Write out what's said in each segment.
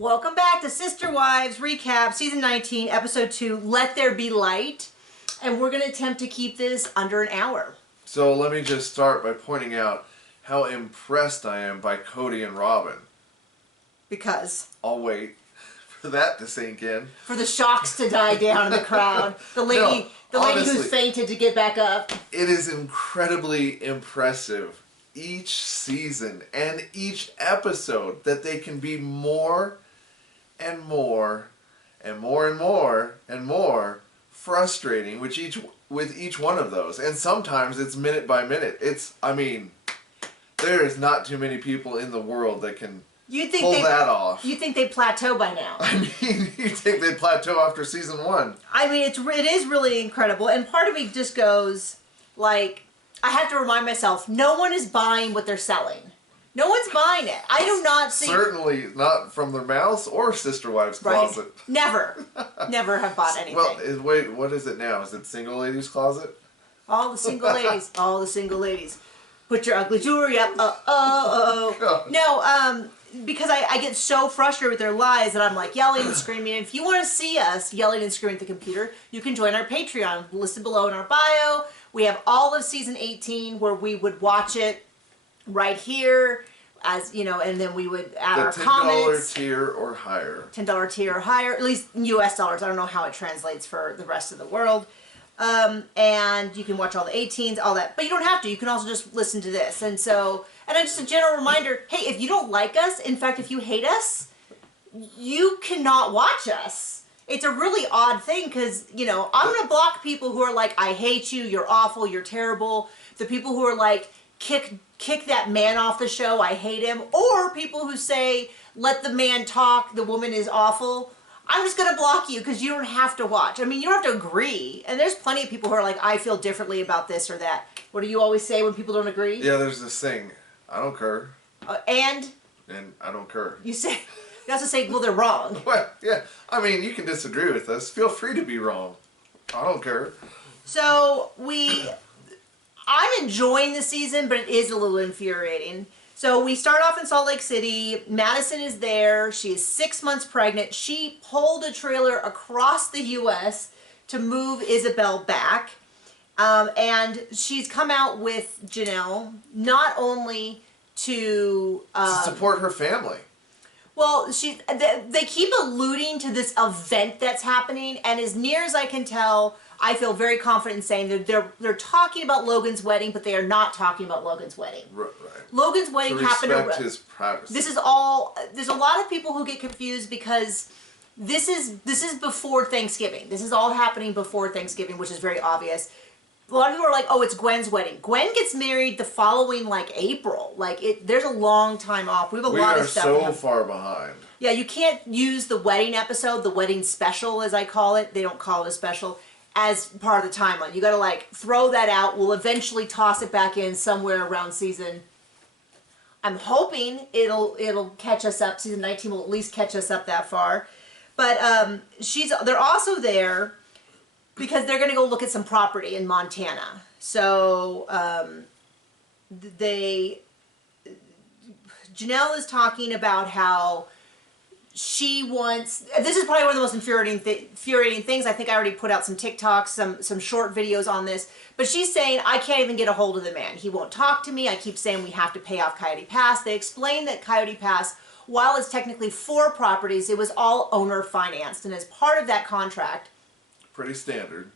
Welcome back to Sister Wives Recap, Season 19, Episode 2, Let There Be Light. And we're going to attempt to keep this under an hour. So let me just start by pointing out how impressed I am by Kody and Robin. Because? I'll wait for that to sink in. For the shocks to die down in the crowd. The lady, honestly, who's fainted to get back up. It is incredibly impressive each season and each episode that they can be more and more and more and more and more frustrating with each one of those. And sometimes it's minute by minute. There is not too many people in the world that can pull that off. You think they plateau by now? You think they plateau after season 1? It is really incredible. And part of me just goes, like, I have to remind myself, no one is buying what they're selling. No one's buying it. I do not see... Certainly not from their mouths or Sister Wives Closet. Right. Never. Never have bought anything. Well, wait, what is it now? Is it Single Ladies Closet? All the single ladies. All the single ladies. Put your ugly jewelry up. No, because I get so frustrated with their lies that I'm like yelling and screaming. If you want to see us yelling and screaming at the computer, you can join our Patreon, listed below in our bio. We have all of season 18 where we would watch it right here, as you know, and then we would add our comments. $10 tier or higher. $10 tier or higher, at least in US dollars. I don't know how it translates for the rest of the world. And you can watch all the 18s, all that. But you don't have to. You can also just listen to this. And just a general reminder, hey, if you don't like us, in fact, if you hate us, you cannot watch us. It's a really odd thing because, you know, I'm going to block people who are like, I hate you, you're awful, you're terrible. The people who are like, kick that man off the show, I hate him. Or people who say, let the man talk, the woman is awful. I'm just going to block you because you don't have to watch. I mean, you don't have to agree. And there's plenty of people who are like, I feel differently about this or that. What do you always say when people don't agree? Yeah, there's this thing. I don't care. And I don't care. You also say, well, they're wrong. Well, yeah. I mean, you can disagree with us. Feel free to be wrong. I don't care. So I'm enjoying the season, but it is a little infuriating. So we start off in Salt Lake City. Madison is there. She is 6 months pregnant. She pulled a trailer across the U.S. to move Isabel back. And she's come out with Janelle not only to support her family. Well, they keep alluding to this event that's happening, and as near as I can tell, I feel very confident in saying that they're talking about Logan's wedding, but they are not talking about Logan's wedding. Right. Logan's wedding happened. Respect his privacy. This is all. There's a lot of people who get confused because this is before Thanksgiving. This is all happening before Thanksgiving, which is very obvious. A lot of people are like, "Oh, it's Gwen's wedding." Gwen gets married the following April. There's a long time off. We have a lot of stuff. We are so far behind. Yeah, you can't use the wedding episode, the wedding special, as I call it. They don't call it a special, as part of the timeline. You got to throw that out. We'll eventually toss it back in somewhere around season. I'm hoping it'll catch us up. Season 19 will at least catch us up that far. But they're also there because they're going to go look at some property in Montana. So Janelle is talking about how she wants, this is probably one of the most infuriating things. I think I already put out some TikToks, some short videos on this, but she's saying, I can't even get a hold of the man. He won't talk to me. I keep saying we have to pay off Coyote Pass. They explained that Coyote Pass, while it's technically 4 properties, it was all owner financed. And as part of that contract... Pretty standard.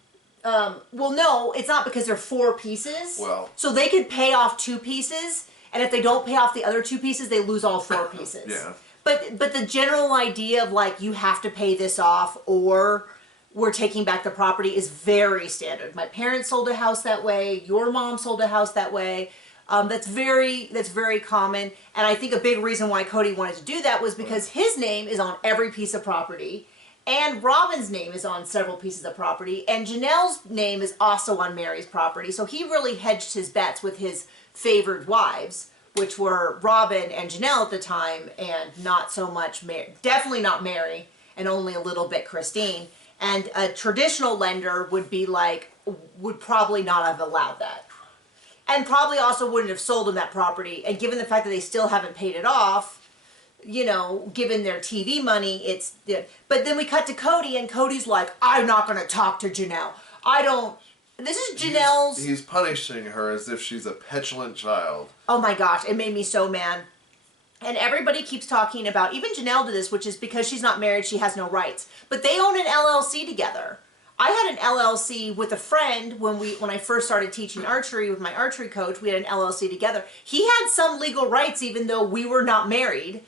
Well, no, it's not because they're 4 pieces. Well... So they could pay off 2 pieces, and if they don't pay off the other 2 pieces, they lose all 4 pieces. Yeah. But the general idea of you have to pay this off or we're taking back the property is very standard. My parents sold a house that way. Your mom sold a house that way. That's very common. And I think a big reason why Kody wanted to do that was because his name is on every piece of property, and Robin's name is on several pieces of property, and Janelle's name is also on Mary's property. So he really hedged his bets with his favored wives, which were Robin and Janelle at the time, and not so much Mary, definitely not Mary, and only a little bit Christine. And a traditional lender would probably not have allowed that. And probably also wouldn't have sold him that property. And given the fact that they still haven't paid it off, you know, given their TV money, it's, but then we cut to Kody, and Cody's like, I'm not going to talk to Janelle. I don't, this is Janelle's. He's punishing her as if she's a petulant child. Oh my gosh, it made me so mad. And everybody keeps talking about, even Janelle did this, which is because she's not married, she has no rights. But they own an LLC together. I had an LLC with a friend when I first started teaching archery with my archery coach. We had an LLC together. He had some legal rights, even though we were not married.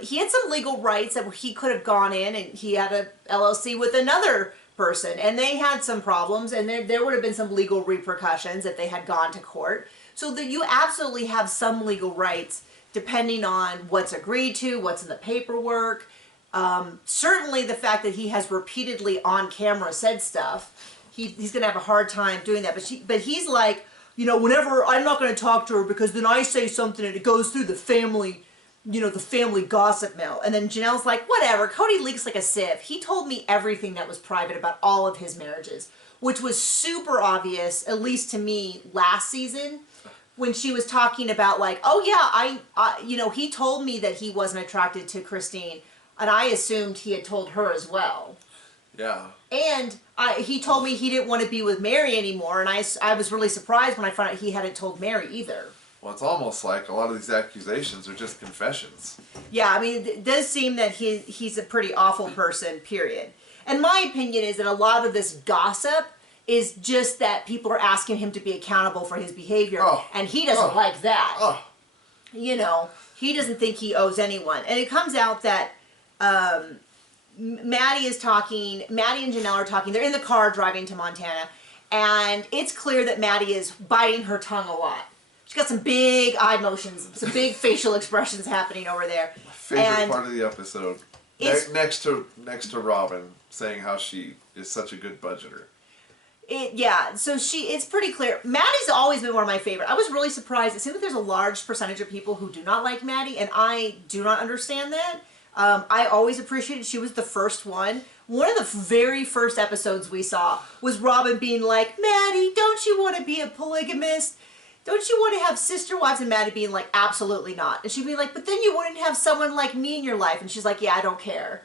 He had some legal rights that he could have gone in, and he had a LLC with another person, and they had some problems, and there would have been some legal repercussions if they had gone to court. So that you absolutely have some legal rights depending on what's agreed to, what's in the paperwork. Certainly the fact that he has repeatedly on camera said stuff, he's going to have a hard time doing that. But he's like, you know, whenever, I'm not going to talk to her because then I say something and it goes through the family, you know, the family gossip mill. And then Janelle's like, whatever, Kody leaks like a sieve. He told me everything that was private about all of his marriages, which was super obvious, at least to me, last season, when she was talking about like, oh yeah, I you know, he told me that he wasn't attracted to Christine, and I assumed he had told her as well. Yeah. And he told me he didn't want to be with Mary anymore, and I was really surprised when I found out he hadn't told Mary either. Well, it's almost like a lot of these accusations are just confessions. Yeah, I mean, it does seem that he's a pretty awful person, period. And my opinion is that a lot of this gossip is just that people are asking him to be accountable for his behavior, and he doesn't like that. You know, he doesn't think he owes anyone. And it comes out that Maddie and Janelle are talking. They're in the car driving to Montana, and it's clear that Maddie is biting her tongue a lot. She's got some big eye motions, some big facial expressions happening over there. My favorite part of the episode, next to Robin saying how she is such a good budgeter. Yeah, so it's pretty clear. Maddie's always been one of my favorite. I was really surprised. It seems like there's a large percentage of people who do not like Maddie, and I do not understand that. I always appreciated she was the first one. One of the very first episodes we saw was Robin being like, Maddie, don't you want to be a polygamist? Don't you want to have sister wives? And Maddie being like, absolutely not. And she'd be like, but then you wouldn't have someone like me in your life. And she's like, yeah, I don't care.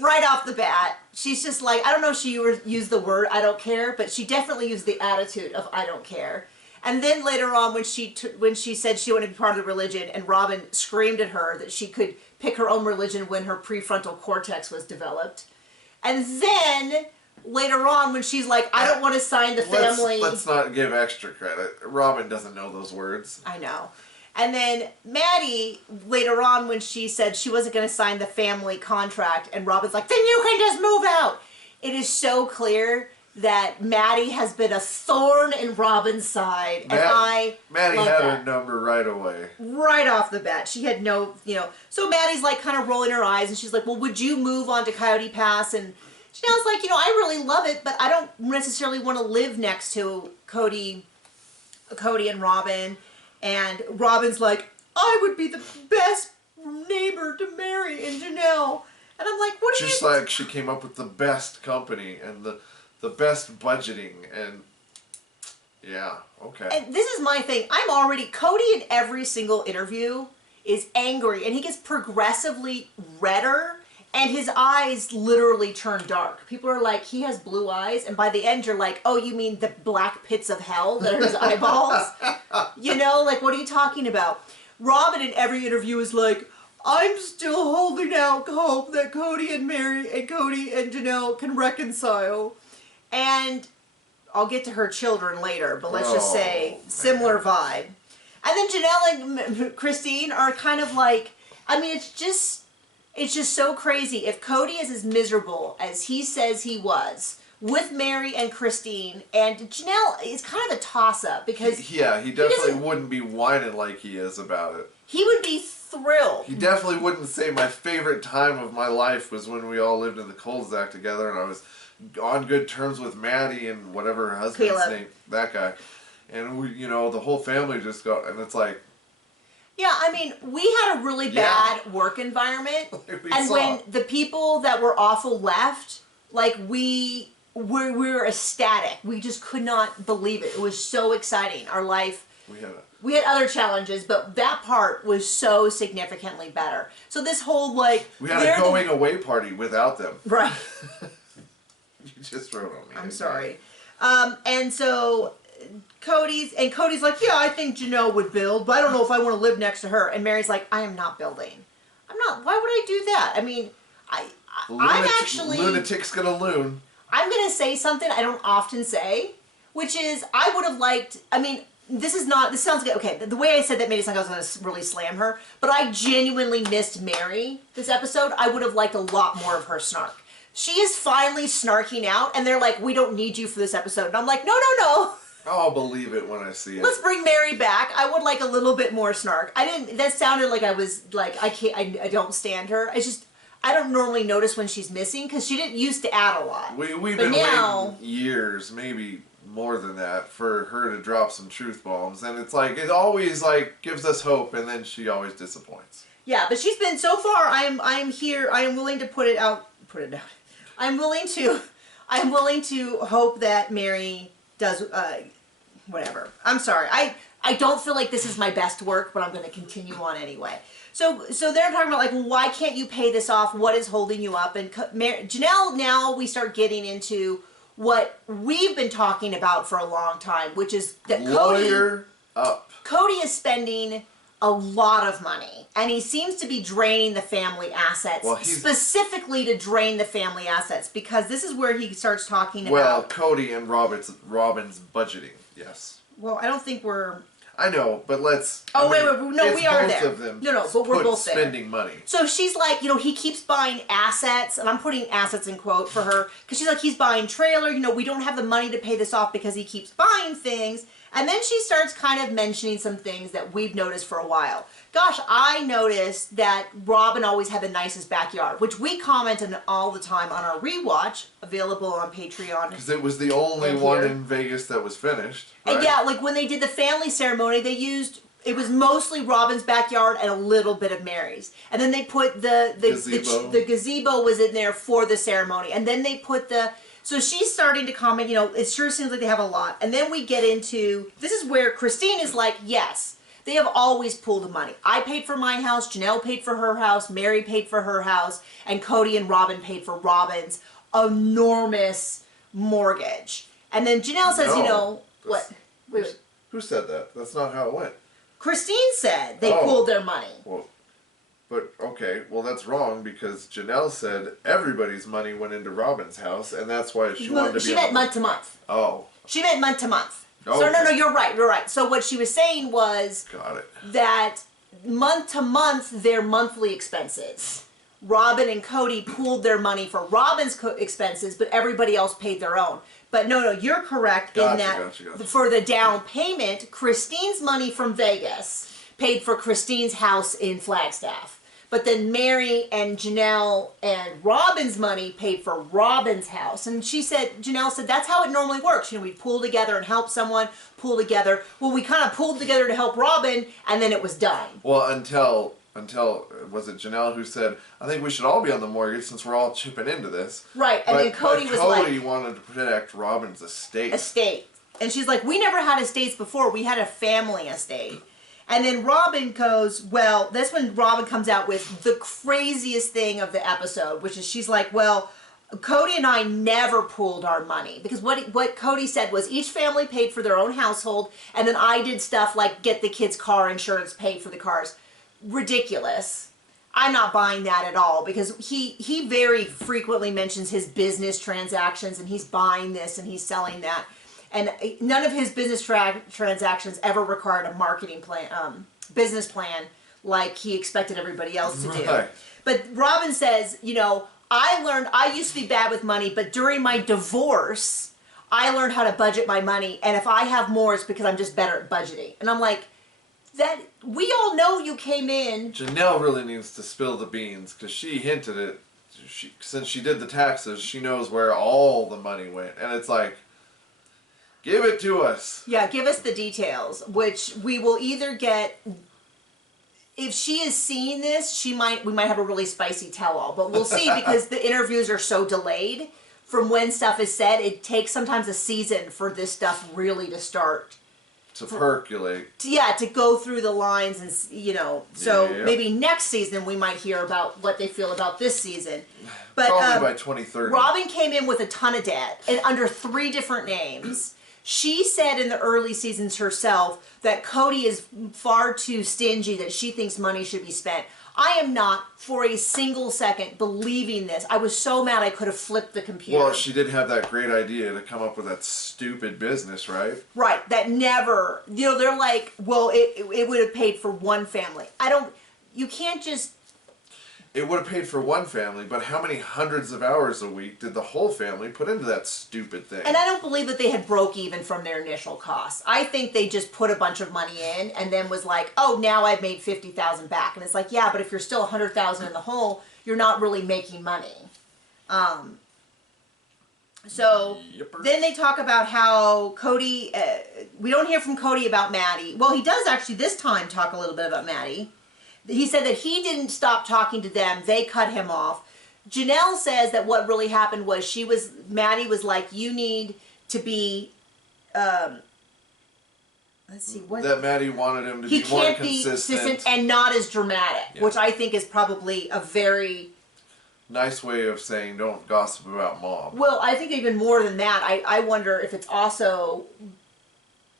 Right off the bat, she's just like, I don't know if she used the word I don't care, but she definitely used the attitude of I don't care. And then later on when she said she wanted to be part of the religion, and Robin screamed at her that she could pick her own religion when her prefrontal cortex was developed. And then later on when she's like, I don't want to sign the family. Let's not give extra credit. Robin doesn't know those words. I know. And then Maddie, later on when she said she wasn't going to sign the family contract, and Robin's like, then you can just move out. It is so clear that Maddie has been a thorn in Robin's side, and Maddie had her number right away. Right off the bat. She had no, you know. So Maddie's like kind of rolling her eyes, and she's like, well, would you move on to Coyote Pass? And Janelle's like, you know, I really love it, but I don't necessarily want to live next to Kody and Robin. And Robin's like, I would be the best neighbor to Mary and Janelle. And I'm like, what are you... Just like she came up with the best company and the best budgeting, and yeah, okay. And this is my thing. Kody in every single interview is angry, and he gets progressively redder, and his eyes literally turn dark. People are like, he has blue eyes, and by the end you're like, oh, you mean the black pits of hell that are his eyeballs? You know, like, what are you talking about? Robin in every interview is like, I'm still holding out hope that Kody and Janelle can reconcile. And I'll get to her children later, but let's just say similar vibe. And then Janelle and Christine are kind of like, I mean, it's just so crazy. If Kody is as miserable as he says he was with Mary and Christine, and Janelle is kind of a toss-up because... he definitely wouldn't be whining like he is about it. He would be thrilled. He definitely wouldn't say my favorite time of my life was when we all lived in the cul-de-sac together and I was on good terms with Maddie and whatever her husband's name, that guy. And we, you know, the whole family just got, and it's like... Yeah, I mean, we had a really bad work environment. When the people that were awful left, like, we were ecstatic. We just could not believe it. It was so exciting. Our life... We had We had other challenges, but that part was so significantly better. So this whole like we had a going away party without them. Right. You just wrote on me. I'm sorry. And so Cody's like, yeah, I think Janelle would build, but I don't know if I want to live next to her. And Mary's like, I am not building. I'm not. Why would I do that? I mean, I'm actually lunatic's gonna loon. I'm gonna say something I don't often say, which is I would have liked. I mean, this sounds good. Okay, the way I said that made it sound like I was gonna really slam her, but I genuinely missed Mary this episode. I would have liked a lot more of her snark. She is finally snarking out, and they're like, we don't need you for this episode. And I'm like, no. I'll believe it when I see it. Let's bring Mary back. I would like a little bit more snark. That sounded like I was like, I don't stand her. I don't normally notice when she's missing, because she didn't used to add a lot. We've been waiting years, maybe more than that, for her to drop some truth bombs. And it's like, it always like gives us hope, and then she always disappoints. Yeah, but she's been, so far, I am here, I am willing to put it out. I'm willing to hope that Mary does, whatever. I'm sorry. I don't feel like this is my best work, but I'm going to continue on anyway. So they're talking about, like, why can't you pay this off? What is holding you up? And Janelle, now we start getting into what we've been talking about for a long time, which is that Kody is spending a lot of money, and he seems to be draining the family assets, specifically to drain the family assets, because this is where he starts talking about... Well, Kody and Robin's budgeting, yes. Well, I don't think we're... I know, but let's... Oh, wait, no, we are there. Both of them. No, but we're both there. Spending money. So she's like, he keeps buying assets, and I'm putting assets in quote for her, because she's like, he's buying trailer, we don't have the money to pay this off because he keeps buying things. And then she starts kind of mentioning some things that we've noticed for a while. Gosh, I noticed that Robin always had the nicest backyard, which we comment on all the time on our rewatch, available on Patreon. Because it was the only one in Vegas that was finished. Right? And yeah, like when they did the family ceremony, it was mostly Robin's backyard and a little bit of Mary's. And then they put the gazebo was in there for the ceremony. And then they put so she's starting to comment, it sure seems like they have a lot. And then we get into, this is where Christine is like, yes, they have always pooled money. I paid for my house, Janelle paid for her house, Mary paid for her house, and Kody and Robin paid for Robin's enormous mortgage. And then Janelle says, what? Wait. Who said that? That's not how it went. Christine said they pooled their money. Well, but, okay, well, that's wrong, because Janelle said everybody's money went into Robin's house, and that's why she wanted to be... She meant month to month. Oh. She meant month to month. Okay. So, no, you're right. So what she was saying was... Got it. That month to month, their monthly expenses. Robin and Kody pooled their money for Robin's expenses, but everybody else paid their own. But no, you're correct in that for the down payment, Christine's money from Vegas paid for Christine's house in Flagstaff. But then Mary and Janelle and Robin's money paid for Robin's house. And Janelle said, that's how it normally works. We pool together and help someone, pool together. Well, we kind of pooled together to help Robin, and then it was done. Well, until, was it Janelle who said, I think we should all be on the mortgage since we're all chipping into this. Right, and then Kody was like... Kody wanted to protect Robin's estate. And she's like, we never had estates before. We had a family estate. And then Robin goes, well, that's when Robin comes out with the craziest thing of the episode, which is she's like, well, Kody and I never pooled our money. Because what Kody said was each family paid for their own household, and then I did stuff like get the kids' car insurance, paid for the cars. Ridiculous. I'm not buying that at all, because he very frequently mentions his business transactions, and he's buying this and he's selling that. And none of his business transactions ever required a marketing plan, business plan, like he expected everybody else to do. But Robin says, I used to be bad with money, but during my divorce, I learned how to budget my money. And if I have more, it's because I'm just better at budgeting. And I'm like, we all know you came in. Janelle really needs to spill the beans, because she hinted it. Since she did the taxes, she knows where all the money went. And it's like... Give it to us. Yeah, give us the details, which we will either get... If she is seeing this, we might have a really spicy tell-all, but we'll see, because the interviews are so delayed from when stuff is said. It takes sometimes a season for this stuff really to start to percolate. To go through the lines and, so Yeah. maybe next season we might hear about what they feel about this season. But Probably by 2030. Robin came in with a ton of debt and under 3 different names. She said in the early seasons herself that Kody is far too stingy, that she thinks money should be spent. I am not for a single second believing this. I was so mad I could have flipped the computer. Well, she did have that great idea to come up with that stupid business, right? Right, that never, they're like, well, it would have paid for one family. You can't just... It would have paid for one family, but how many hundreds of hours a week did the whole family put into that stupid thing? And I don't believe that they had broke even from their initial costs. I think they just put a bunch of money in and then was like, oh, now I've made $50,000 back. And it's like, yeah, but if you're still $100,000 in the hole, you're not really making money. So Yipper. Then they talk about how Kody, we don't hear from Kody about Maddie. Well, he does actually this time talk a little bit about Maddie. He said that he didn't stop talking to them. They cut him off. Janelle says that what really happened was Maddie was like, you need to be, let's see, what? That Maddie wanted him to be more consistent. He can't be consistent and not as dramatic, which I think is probably a very... nice way of saying don't gossip about mom. Well, I think even more than that, I wonder if it's also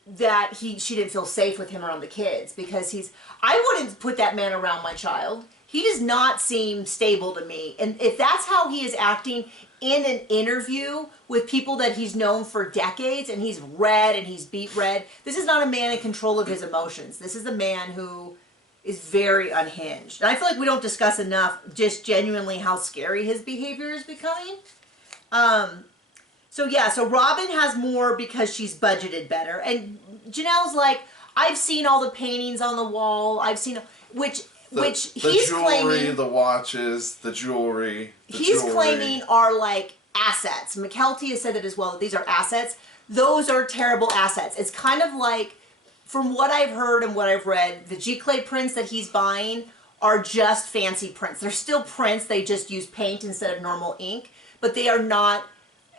that she didn't feel safe with him around the kids, because I wouldn't put that man around my child. He does not seem stable to me. And if that's how he is acting in an interview with people that he's known for decades, and he's read and he's beat red, this is not a man in control of his emotions. This is a man who is very unhinged. And I feel like we don't discuss enough just genuinely how scary his behavior is becoming. So Robin has more because she's budgeted better. And Janelle's like, I've seen all the paintings on the wall. I've seen, which he's jewelry, claiming, the watches, the jewelry. He's claiming are like assets. McKelty has said that as well, that these are assets. Those are terrible assets. It's kind of like, from what I've heard and what I've read, the G-Clay prints that he's buying are just fancy prints. They're still prints, they just use paint instead of normal ink, but they are not,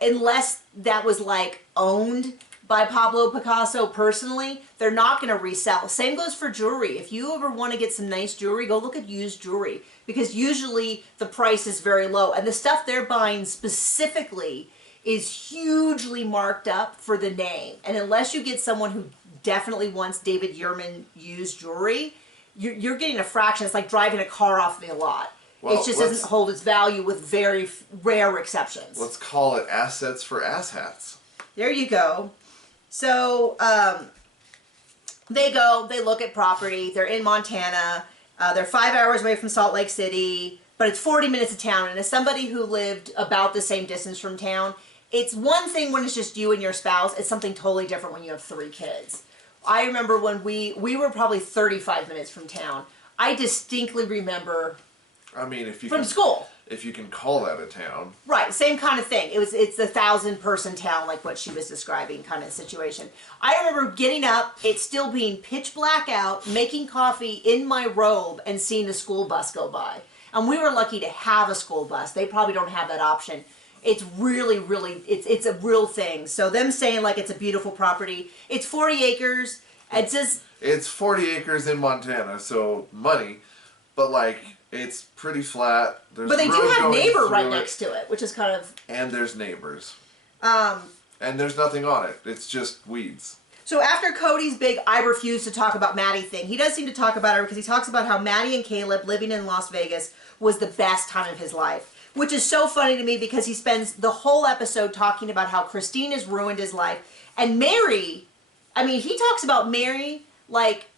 unless that was like owned by Pablo Picasso personally, they're not going to resell. Same goes for jewelry. If you ever want to get some nice jewelry, go look at used jewelry, because usually the price is very low, and the stuff they're buying specifically is hugely marked up for the name. And unless you get someone who definitely wants David Yurman used jewelry, you're getting a fraction. It's like driving a car off the lot. Well, it just doesn't hold its value, with very rare exceptions. Let's call it assets for asshats. There you go. So they look at property. They're in Montana. They're 5 hours away from Salt Lake City, but it's 40 minutes of town. And as somebody who lived about the same distance from town, it's one thing when it's just you and your spouse. It's something totally different when you have 3 kids. I remember when we were probably 35 minutes from town. I distinctly remember. I mean, if you from school. If you can call that a town. Right, same kind of thing. It's a 1,000-person town, like what she was describing, kind of situation. I remember getting up, it still being pitch black out, making coffee in my robe, and seeing a school bus go by. And we were lucky to have a school bus. They probably don't have that option. It's really, really, it's a real thing. So them saying like it's a beautiful property, it's 40 acres. It's 40 acres in Montana, so money, but like it's pretty flat. But they do have neighbor right next to it, which is kind of. And there's neighbors. And there's nothing on it. It's just weeds. So after Kody's big I refuse to talk about Maddie thing, he does seem to talk about her, because he talks about how Maddie and Caleb living in Las Vegas was the best time of his life. Which is so funny to me, because he spends the whole episode talking about how Christine has ruined his life. And Mary, I mean, he talks about Mary like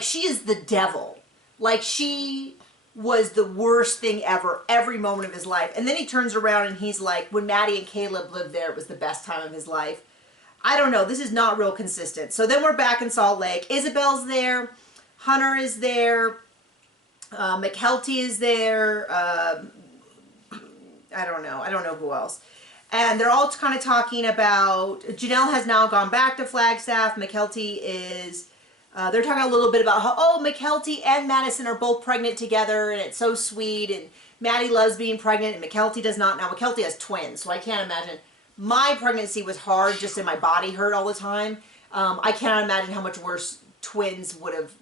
she is the devil. Like she was the worst thing ever, every moment of his life. And then he turns around and he's like, when Maddie and Caleb lived there, it was the best time of his life. I don't know. This is not real consistent. So then we're back in Salt Lake. Isabel's there. Hunter is there. McKelty is there. I don't know who else. And they're all kind of talking about, Janelle has now gone back to Flagstaff. McKelty is, they're talking a little bit about how, McKelty and Madison are both pregnant together, and it's so sweet, and Maddie loves being pregnant, and McKelty does not. Now, McKelty has twins, so I can't imagine. My pregnancy was hard, just in my body hurt all the time. I cannot imagine how much worse twins would have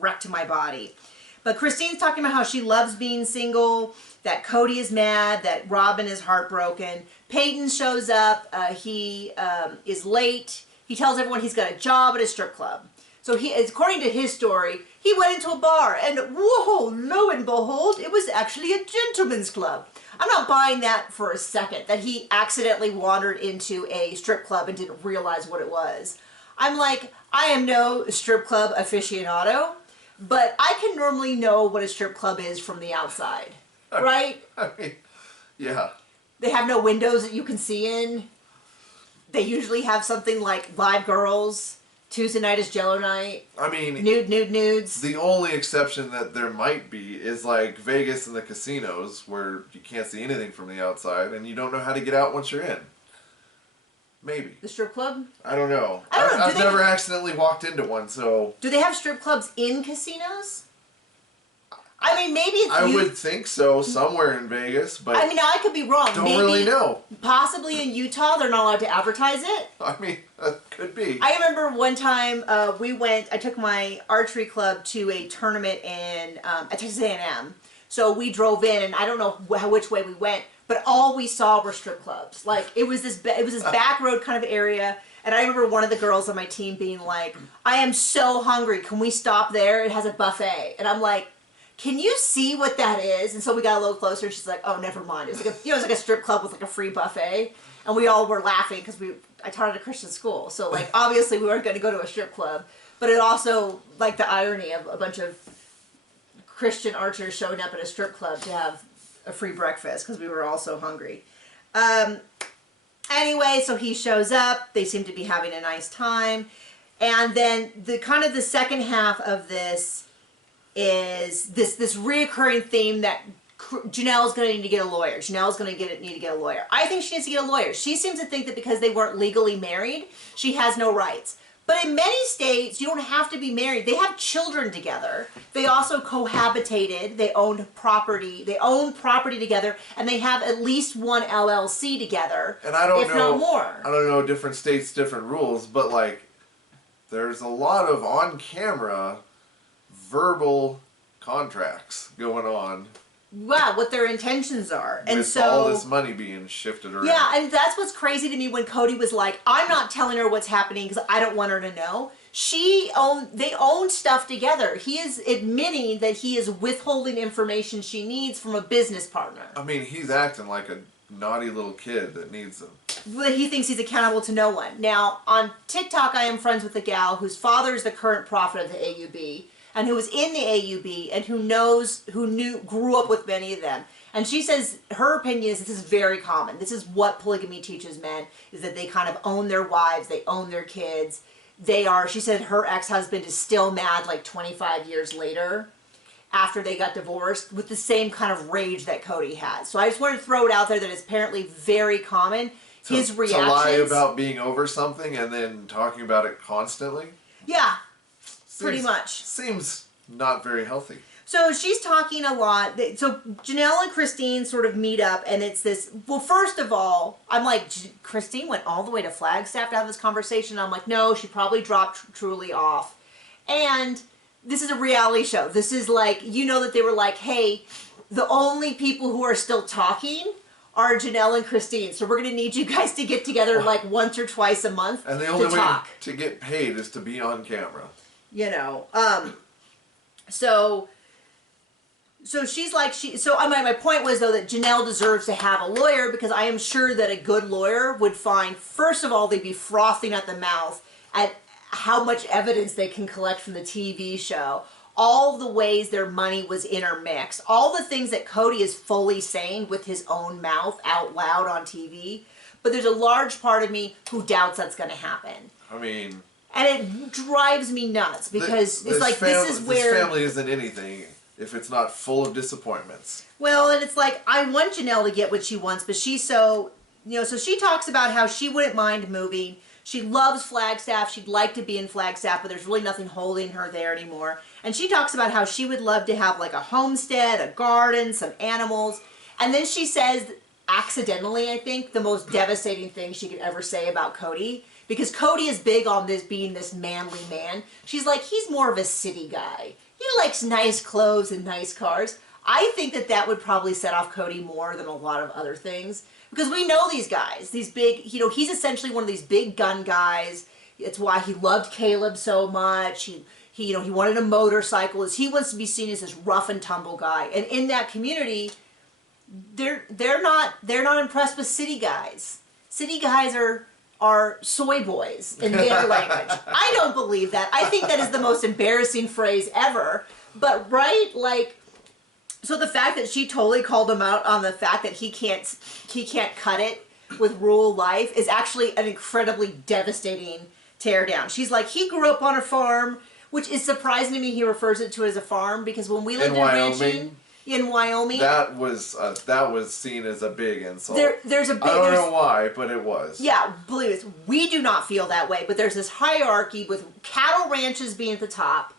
wrecked my body. But Christine's talking about how she loves being single, that Kody is mad, that Robin is heartbroken. Paedon shows up. He is late. He tells everyone he's got a job at a strip club. So he, according to his story, he went into a bar and whoa, lo and behold, it was actually a gentleman's club. I'm not buying that for a second, that he accidentally wandered into a strip club and didn't realize what it was. I'm like, I am no strip club aficionado, but I can normally know what a strip club is from the outside, right? I mean, yeah. They have no windows that you can see in. They usually have something like live girls. Tuesday night is Jello night. I mean, nudes. The only exception that there might be is like Vegas and the casinos, where you can't see anything from the outside and you don't know how to get out once you're in. Maybe. The strip club? I don't know. I don't know. I've never accidentally walked into one, so. Do they have strip clubs in casinos? I mean, maybe it's I would think so, somewhere in Vegas, but I mean, I could be wrong. don't Maybe, really know. Possibly in Utah, they're not allowed to advertise it. I mean, that could be. I remember one time I took my archery club to a tournament at Texas A&M. So we drove in, and I don't know which way we went, but all we saw were strip clubs. Like, it was this back road kind of area. And I remember one of the girls on my team being like, I am so hungry. Can we stop there? It has a buffet. And I'm like, can you see what that is? And so we got a little closer. She's like, oh, never mind. It was like it was like a strip club with like a free buffet. And we all were laughing because I taught at a Christian school. So like, obviously we weren't going to go to a strip club. But it also, like the irony of a bunch of Christian archers showing up at a strip club to have a free breakfast because we were all so hungry. Anyway, so he shows up. They seem to be having a nice time. And then the second half of this is this reoccurring theme that Janelle's going to need to get a lawyer. Janelle's going to need to get a lawyer. I think she needs to get a lawyer. She seems to think that because they weren't legally married, she has no rights. But in many states, you don't have to be married. They have children together. They also cohabitated. They owned property. They own property together, and they have at least one LLC together, and I don't if know, not more. I don't know different states, different rules, but like, there's a lot of on-camera verbal contracts going on. Wow, what their intentions are. And with so all this money being shifted around. Yeah, and that's what's crazy to me when Kody was like, I'm not telling her what's happening because I don't want her to know. They own stuff together. He is admitting that he is withholding information she needs from a business partner. I mean, he's acting like a naughty little kid that needs them. He thinks he's accountable to no one. Now, on TikTok, I am friends with a gal whose father is the current prophet of the AUB, and who was in the AUB, and grew up with many of them. And she says her opinion is this is very common. This is what polygamy teaches men, is that they kind of own their wives, they own their kids. She said her ex-husband is still mad like 25 years later after they got divorced with the same kind of rage that Kody has. So I just wanted to throw it out there that it's apparently very common. His reactions. To lie about being over something and then talking about it constantly? Yeah. Pretty much. Seems not very healthy. So she's talking a lot. So Janelle and Christine sort of meet up, and it's this. Well, first of all, I'm like, Christine went all the way to Flagstaff to have this conversation. I'm like, no, she probably dropped Truly off. And this is a reality show. This is like, that they were like, hey, the only people who are still talking are Janelle and Christine. So we're going to need you guys to get together like once or twice a month and the only way talk. To get paid is to be on camera. So she's like, my point was though that Janelle deserves to have a lawyer because I am sure that a good lawyer would find, first of all, they'd be frothing at the mouth at how much evidence they can collect from the TV show, all the ways their money was intermixed, all the things that Kody is fully saying with his own mouth out loud on TV. But there's a large part of me who doubts that's going to happen. I mean... And it drives me nuts because it's like this is where... This family isn't anything if it's not full of disappointments. Well, and it's like, I want Janelle to get what she wants, but she's so... so she talks about how she wouldn't mind moving. She loves Flagstaff. She'd like to be in Flagstaff, but there's really nothing holding her there anymore. And she talks about how she would love to have like a homestead, a garden, some animals. And then she says, accidentally, I think, the most devastating thing she could ever say about Kody. because Kody is big on this being this manly man. She's like, he's more of a city guy. He likes nice clothes and nice cars. I think that that would probably set off Kody more than a lot of other things, because we know these guys, these big, you know, he's essentially one of these big gun guys. It's why he loved Caleb so much. He you know, he wanted a motorcycle. He wants to be seen as this rough and tumble guy. And in that community, they're not impressed with city guys. City guys are soy boys in their language. I don't believe that. I think that is the most embarrassing phrase ever. But right, like, so the fact that she totally called him out on the fact that he can't cut it with rural life is actually an incredibly devastating tear down. She's like, he grew up on a farm, which is surprising to me he refers it to as a farm, because when we lived in ranching in Wyoming, that was seen as a big insult. There's a big, I don't know why, but it was. Yeah, believe it. We do not feel that way, but there's this hierarchy with cattle ranches being at the top,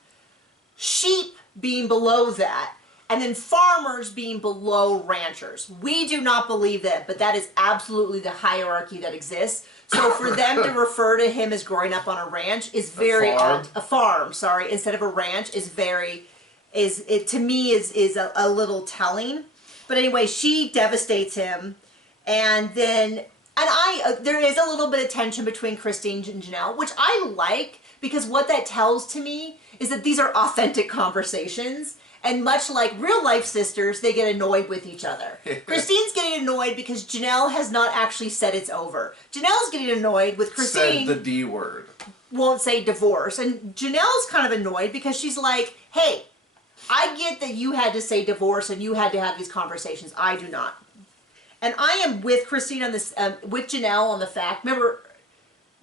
sheep being below that, and then farmers being below ranchers. We do not believe that, but that is absolutely the hierarchy that exists. So for them to refer to him as growing up on a ranch is very a farm, sorry, instead of a ranch is very to me is a little telling. But anyway, she devastates him, and there is a little bit of tension between Christine and Janelle, which I like, because what that tells to me is that these are authentic conversations. And much like real life sisters, they get annoyed with each other. Christine's getting annoyed because Janelle has not actually said it's over. Janelle's getting annoyed with Christine. Said the D word. Won't say divorce. And Janelle's kind of annoyed because she's like, hey, I get that you had to say divorce and you had to have these conversations. I do not. And I am with Christine on this, with Janelle on the fact, remember,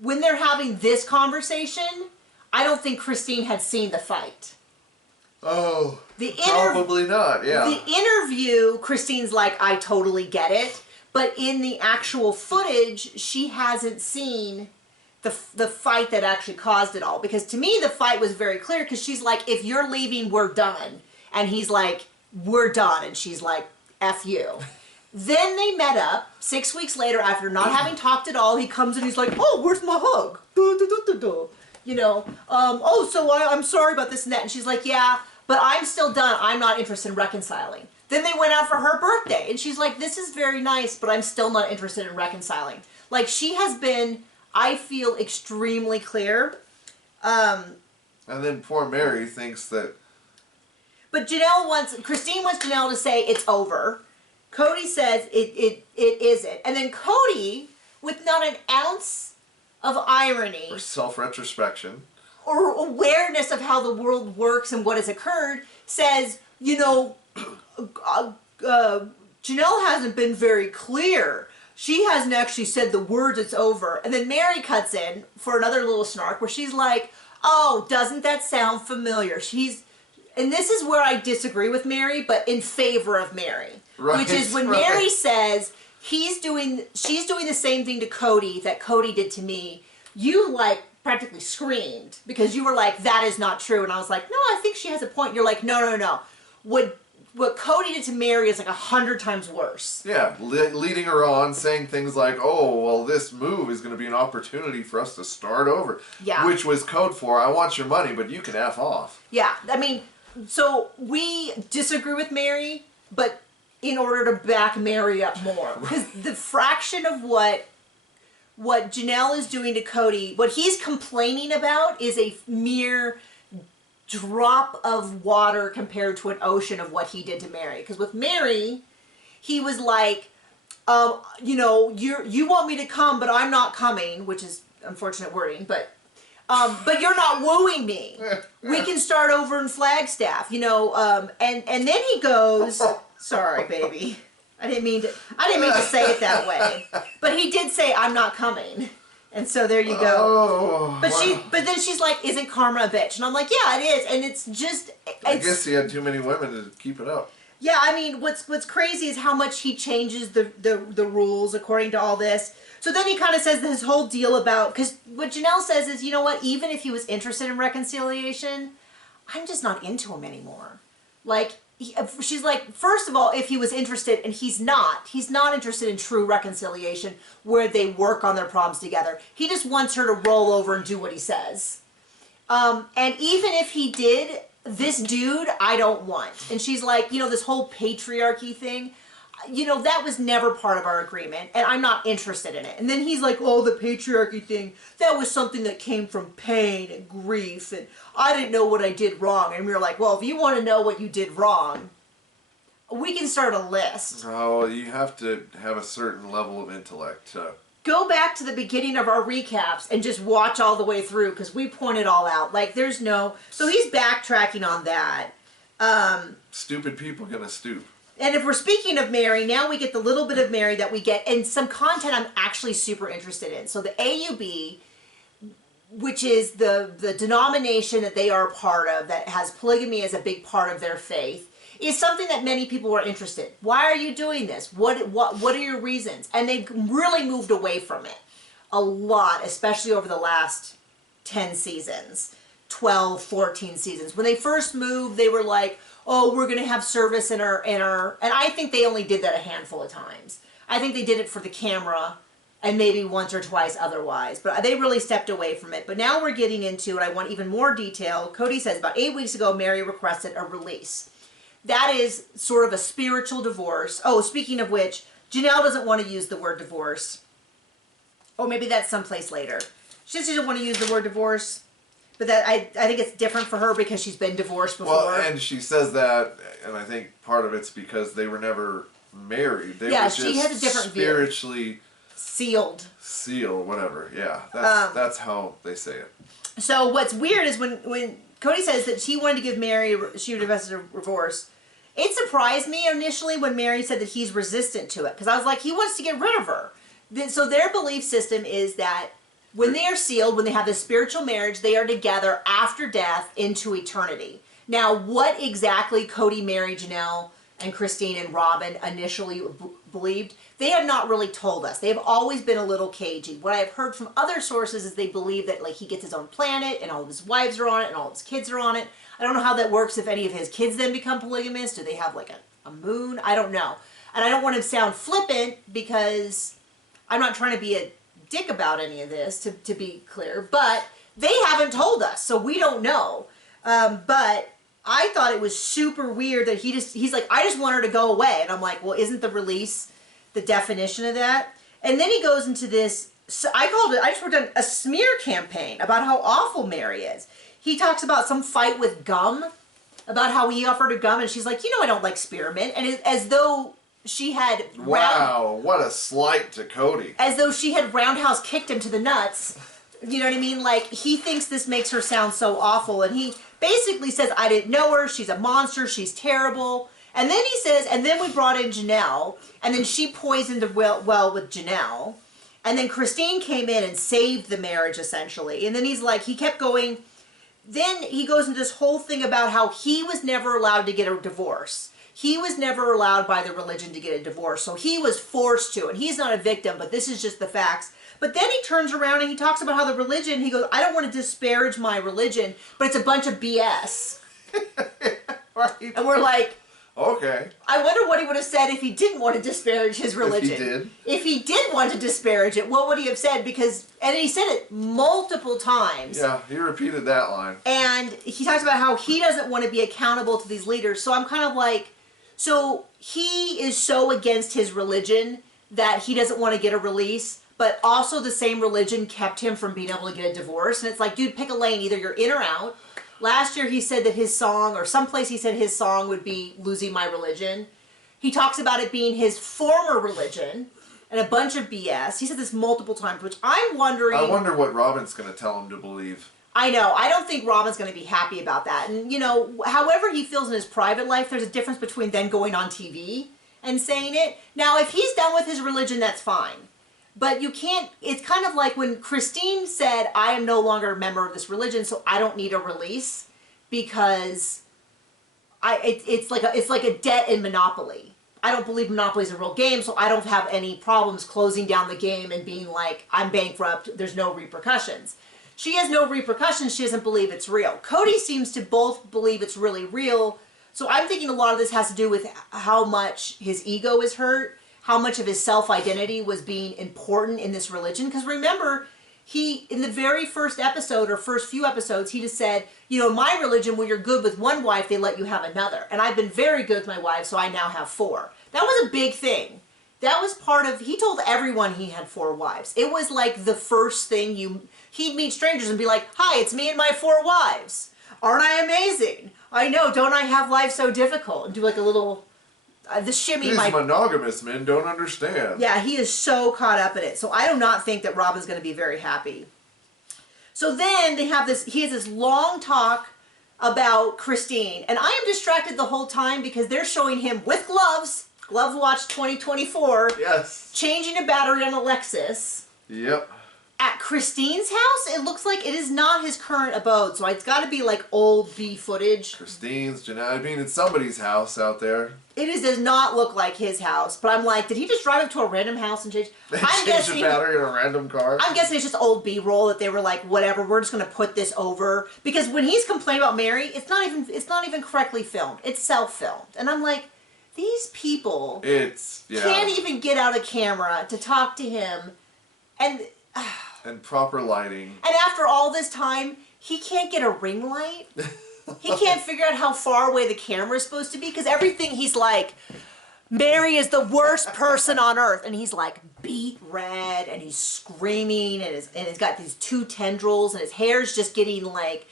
when they're having this conversation, I don't think Christine had seen the fight. Oh, probably not, yeah. The interview, Christine's like, I totally get it. But in the actual footage, she hasn't seen the fight that actually caused it all. Because to me, the fight was very clear, because she's like, if you're leaving, we're done. And he's like, we're done. And she's like, F you. Then they met up 6 weeks later after not having talked at all. He comes and he's like, oh, where's my hug? You know, oh, so I'm sorry about this and that. And she's like, yeah, but I'm still done. I'm not interested in reconciling. Then they went out for her birthday, and she's like, this is very nice, but I'm still not interested in reconciling. Like, she has been, I feel, extremely clear. And then poor Mary thinks that... But Christine wants Janelle to say it's over. Kody says it isn't. And then Kody, with not an ounce of irony... or self-retrospection... or awareness of how the world works and what has occurred, says, you know, Janelle hasn't been very clear. She hasn't actually said the words it's over. And then Mary cuts in for another little snark where she's like, oh, doesn't that sound familiar? And this is where I disagree with Mary, but in favor of Mary. Right, which is when Mary says she's doing the same thing to Kody that Kody did to me. You like practically screamed because you were like, that is not true. And I was like, no, I think she has a point. You're like, no. What Kody did to Mary is like 100 times worse. Yeah, leading her on, saying things like, oh, well, this move is going to be an opportunity for us to start over. Yeah. Which was code for, I want your money, but you can F off. Yeah, I mean, so we disagree with Mary, but in order to back Mary up more. Because the fraction of what Janelle is doing to Kody, what he's complaining about is a mere drop of water compared to an ocean of what he did to Mary. Because with Mary, he was like, you know, you want me to come, but I'm not coming, which is unfortunate wording, but you're not wooing me. We can start over in Flagstaff, you know, and then he goes, sorry, baby. I didn't mean to say it that way. But he did say, I'm not coming. And so there you go. Oh, but then she's like, isn't karma a bitch? And I'm like, yeah, it is. And it's just... I guess he had too many women to keep it up. Yeah, I mean, what's crazy is how much he changes the rules according to all this. So then he kind of says this whole deal about... Because what Janelle says is, you know what? Even if he was interested in reconciliation, I'm just not into him anymore. Like, she's like, first of all, if he was interested, and he's not interested in true reconciliation where they work on their problems together. He just wants her to roll over and do what he says. And even if he did, this dude, I don't want. And she's like, this whole patriarchy thing, that was never part of our agreement, and I'm not interested in it. And then he's like, oh, the patriarchy thing, that was something that came from pain and grief, and I didn't know what I did wrong. And we were like, well, if you want to know what you did wrong, we can start a list. Oh, you have to have a certain level of intellect to... Go back to the beginning of our recaps and just watch all the way through, because we point it all out. Like, there's no... So he's backtracking on that. Stupid people gonna stoop. And if we're speaking of Mary, now we get the little bit of Mary that we get, and some content I'm actually super interested in. So the AUB, which is the denomination that they are a part of, that has polygamy as a big part of their faith, is something that many people are interested. Why are you doing this? What are your reasons? And they've really moved away from it a lot, especially over the last 10 seasons, 12, 14 seasons. When they first moved, they were like, oh, we're going to have service in our, and I think they only did that a handful of times. I think they did it for the camera and maybe once or twice otherwise, but they really stepped away from it. But now we're getting into it. I want even more detail. Cody says, about 8 weeks ago, Mary requested a release. That is sort of a spiritual divorce. Oh, speaking of which, Janelle doesn't want to use the word divorce. Oh, maybe that's someplace later. She doesn't want to use the word divorce. But that I think it's different for her because she's been divorced before. Well, and she says that, and I think part of it's because they were never married. They were just she has a different spiritually sealed, whatever. Yeah, that's how they say it. So what's weird is when Kody says that she wanted to give Mary, she requested a divorce. It surprised me initially when Mary said that he's resistant to it, because I was like, he wants to get rid of her. So their belief system is that when they are sealed, when they have this spiritual marriage, they are together after death into eternity. Now, what exactly Kody, Mary, Janelle, and Christine and Robin initially believed, they have not really told us. They have always been a little cagey. What I've heard from other sources is they believe that like he gets his own planet and all of his wives are on it and all of his kids are on it. I don't know how that works if any of his kids then become polygamous. Do they have like a moon? I don't know. And I don't want to sound flippant because I'm not trying to be a dick about any of this, to be clear, but they haven't told us, so we don't know. But I thought it was super weird that he's like, I just want her to go away. And I'm like, well, isn't the release the definition of that? And then he goes into this, so I just wrote down a smear campaign about how awful Mary is. He talks about some fight with gum, about how he offered her gum, and she's like, I don't like spearmint. And as though she had... Wow, what a slight to Kody. As though she had roundhouse kicked him to the nuts. You know what I mean? Like, he thinks this makes her sound so awful, and he basically says, I didn't know her, she's a monster, she's terrible. And then he says, and then we brought in Janelle, and then she poisoned the well with Janelle. And then Christine came in and saved the marriage, essentially. And then he's like, he kept going. Then he goes into this whole thing about how he was never allowed to get a divorce. He was never allowed by the religion to get a divorce, so he was forced to, and he's not a victim, but this is just the facts. But then he turns around and he talks about how the religion, he goes, I don't want to disparage my religion, but it's a bunch of BS. Right. And we're like, okay. I wonder what he would have said if he didn't want to disparage his religion. If he did? If he did want to disparage it, what would he have said? Because, and he said it multiple times. Yeah, he repeated that line. And he talks about how he doesn't want to be accountable to these leaders. So I'm kind of like, so he is so against his religion that he doesn't want to get a release, but also the same religion kept him from being able to get a divorce. And it's like, dude, pick a lane. Either you're in or out. Last year he said that his song, or someplace he said his song would be Losing My Religion. He talks about it being his former religion and a bunch of BS. He said this multiple times, which I'm wondering... I wonder what Robin's going to tell him to believe. I know. I don't think Robin's going to be happy about that. And, however he feels in his private life, there's a difference between then going on TV and saying it. Now, if he's done with his religion, that's fine. But you can't... It's kind of like when Christine said, I am no longer a member of this religion, so I don't need a release because it's like a debt in Monopoly. I don't believe Monopoly is a real game, so I don't have any problems closing down the game and being like, I'm bankrupt, there's no repercussions. She has no repercussions. She doesn't believe it's real. Kody seems to both believe it's really real, So I'm thinking a lot of this has to do with how much his ego is hurt, how much of his self-identity was being important in this religion. Because remember, he, in the very first episode or first few episodes, he just said, you know, in my religion, when you're good with one wife, they let you have another. And I've been very good with my wife, so I now have 4. That was a big thing. That was part of, he told everyone he had 4 wives. It was like the first thing he'd meet strangers and be like, hi, it's me and my 4 wives. Aren't I amazing? I know, don't I have life so difficult? And do like a little, the shimmy. These monogamous men don't understand. Yeah, he is so caught up in it. So I do not think that Robin's going to be very happy. So then they have this, he has this long talk about Christine. And I am distracted the whole time because they're showing him with gloves, Glove Watch 2024. Yes. Changing a battery on Alexis. Yep. At Christine's house, it looks like it is not his current abode. So it's got to be like old B footage. Christine's, I mean, it's somebody's house out there. Does not look like his house. But I'm like, did he just drive up to a random house and change? Change the battery in a random car? I'm guessing it's just old B-roll that they were like, whatever, we're just going to put this over. Because when he's complaining about Mary, it's not even correctly filmed. It's self-filmed. And I'm like, these people can't even get out a camera to talk to him. And proper lighting. And after all this time, he can't get a ring light. He can't figure out how far away the camera is supposed to be. Because everything he's like, Mary is the worst person on earth. And he's like beet red and he's screaming and he's got these 2 tendrils and his hair's just getting like,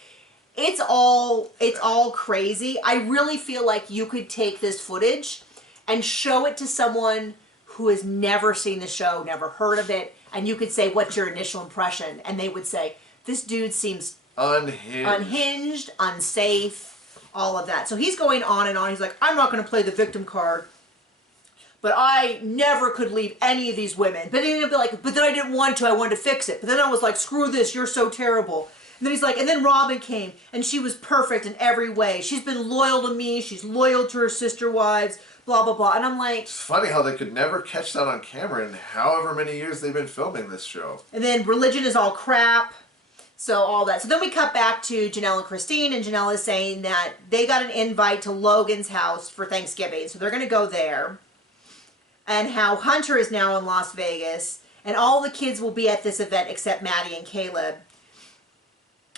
it's all crazy. I really feel like you could take this footage and show it to someone who has never seen the show, never heard of it, and you could say, what's your initial impression? And they would say, this dude seems unhinged, unsafe, all of that. So he's going on and on. He's like, I'm not going to play the victim card, but I never could leave any of these women. But then he'll be like, but then I didn't want to. I wanted to fix it. But then I was like, screw this. You're so terrible. And then he's like, and then Robin came, and she was perfect in every way. She's been loyal to me. She's loyal to her sister wives, blah, blah, blah. And I'm like... It's funny how they could never catch that on camera in however many years they've been filming this show. And then religion is all crap. So all that. So then we cut back to Janelle and Christine, and Janelle is saying that they got an invite to Logan's house for Thanksgiving. So they're going to go there. And how Hunter is now in Las Vegas, and all the kids will be at this event except Maddie and Caleb.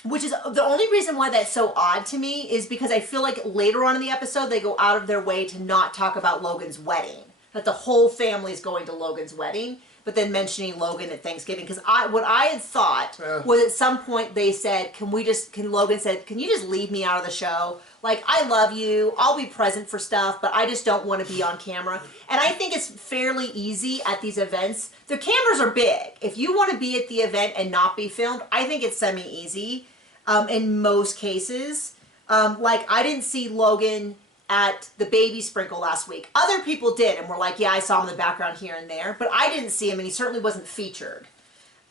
Which is the only reason why that's so odd to me is because I feel like later on in the episode they go out of their way to not talk about Logan's wedding. That the whole family is going to Logan's wedding, but then mentioning Logan at Thanksgiving. Because what I had thought was at some point they said, Logan said, can you just leave me out of the show? Like, I love you, I'll be present for stuff, but I just don't want to be on camera. And I think it's fairly easy at these events. The cameras are big. If you want to be at the event and not be filmed, I think it's semi-easy. In most cases. Like, I didn't see Logan at the baby sprinkle last week. Other people did, and were like, yeah, I saw him in the background here and there, but I didn't see him, and he certainly wasn't featured.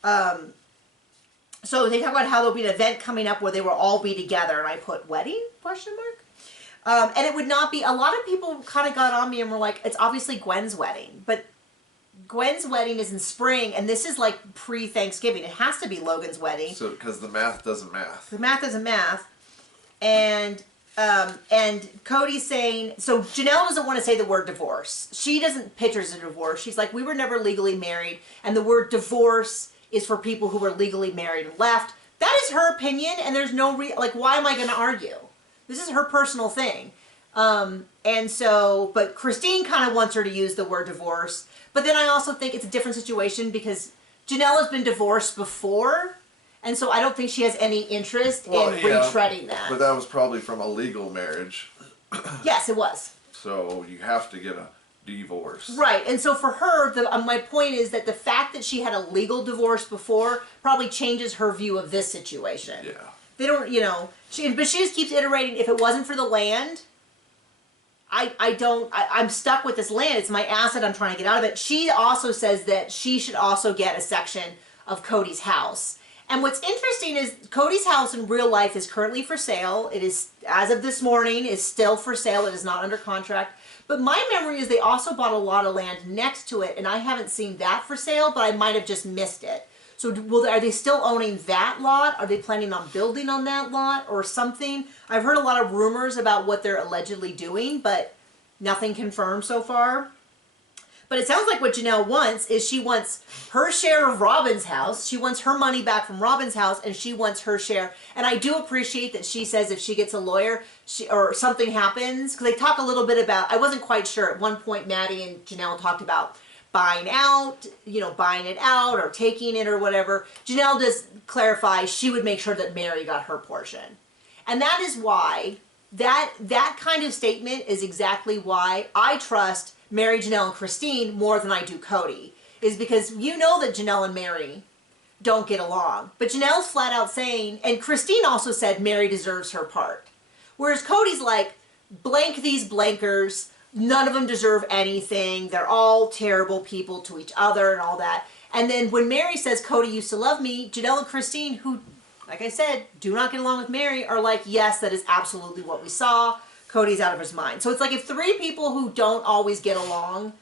So they talk about how there'll be an event coming up where they will all be together, and I put, wedding, question mark? And it would not be, a lot of people kind of got on me and were like, it's obviously Gwen's wedding, but Gwen's wedding is in spring, and this is like pre-Thanksgiving. It has to be Logan's wedding. So, because the math doesn't math. The math doesn't math. And Kody's saying, so Janelle doesn't want to say the word divorce. She doesn't picture as a divorce. She's like, we were never legally married, and the word divorce is for people who were legally married and left. That is her opinion, and there's no like, why am I going to argue? This is her personal thing. And so, but Christine kind of wants her to use the word divorce. But then I also think it's a different situation because Janelle has been divorced before, and so I don't think she has any interest in retreading that. But that was probably from a legal marriage. Yes, it was. So you have to get a divorce. Right, and so for her, my point is that the fact that she had a legal divorce before probably changes her view of this situation. Yeah. They don't, but she just keeps iterating, if it wasn't for the land... I'm stuck with this land. It's my asset. I'm trying to get out of it. She also says that she should also get a section of Kody's house. And what's interesting is Kody's house in real life is currently for sale. It is, as of this morning, is still for sale. It is not under contract. But my memory is they also bought a lot of land next to it, and I haven't seen that for sale, but I might have just missed it. So are they still owning that lot? Are they planning on building on that lot or something? I've heard a lot of rumors about what they're allegedly doing, but nothing confirmed so far. But it sounds like what Janelle wants is she wants her share of Robin's house. She wants her money back from Robin's house, and she wants her share. And I do appreciate that she says if she gets a lawyer or something happens, because they talk a little bit about, I wasn't quite sure. At one point, Maddie and Janelle talked about buying out, buying it out or taking it or whatever. Janelle does clarify she would make sure that Mary got her portion. And that is why, that kind of statement is exactly why I trust Mary, Janelle, and Christine more than I do Kody, is because that Janelle and Mary don't get along. But Janelle's flat out saying, and Christine also said Mary deserves her part. Whereas Cody's like, blank these blankers, none of them deserve anything, they're all terrible people to each other and all that. And then when Mary says Kody used to love me, Janelle and Christine, who, like I said, do not get along with Mary, are like, yes, that is absolutely what we saw. Cody's out of his mind. So it's like if three people who don't always get along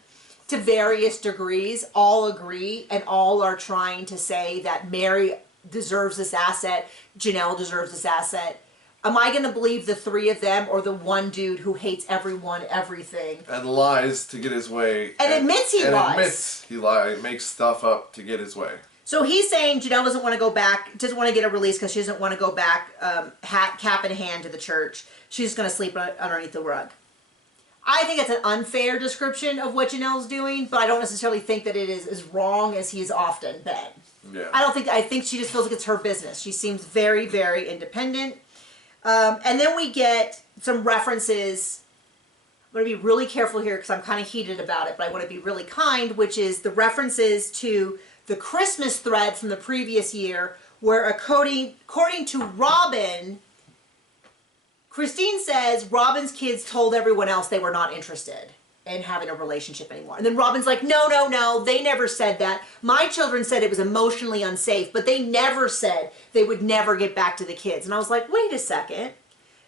to various degrees all agree and all are trying to say that Mary deserves this asset, Janelle deserves this asset, am I going to believe the three of them or the one dude who hates everyone, everything? And lies to get his way. And admits he lies. Admits he lies, makes stuff up to get his way. So he's saying Janelle doesn't want to go back, doesn't want to get a release because she doesn't want to go back cap in hand to the church. She's just going to sleep underneath the rug. I think it's an unfair description of what Janelle's doing, but I don't necessarily think that it is as wrong as he's often been. Yeah. I think she just feels like it's her business. She seems very, very independent. And then we get some references. I'm going to be really careful here because I'm kind of heated about it, but I want to be really kind, which is the references to the Christmas thread from the previous year where according to Robin, Christine says Robin's kids told everyone else they were not interested in having a relationship anymore. And then Robin's like, no, they never said that. My children said it was emotionally unsafe, but they never said they would never get back to the kids. And I was like, wait a second.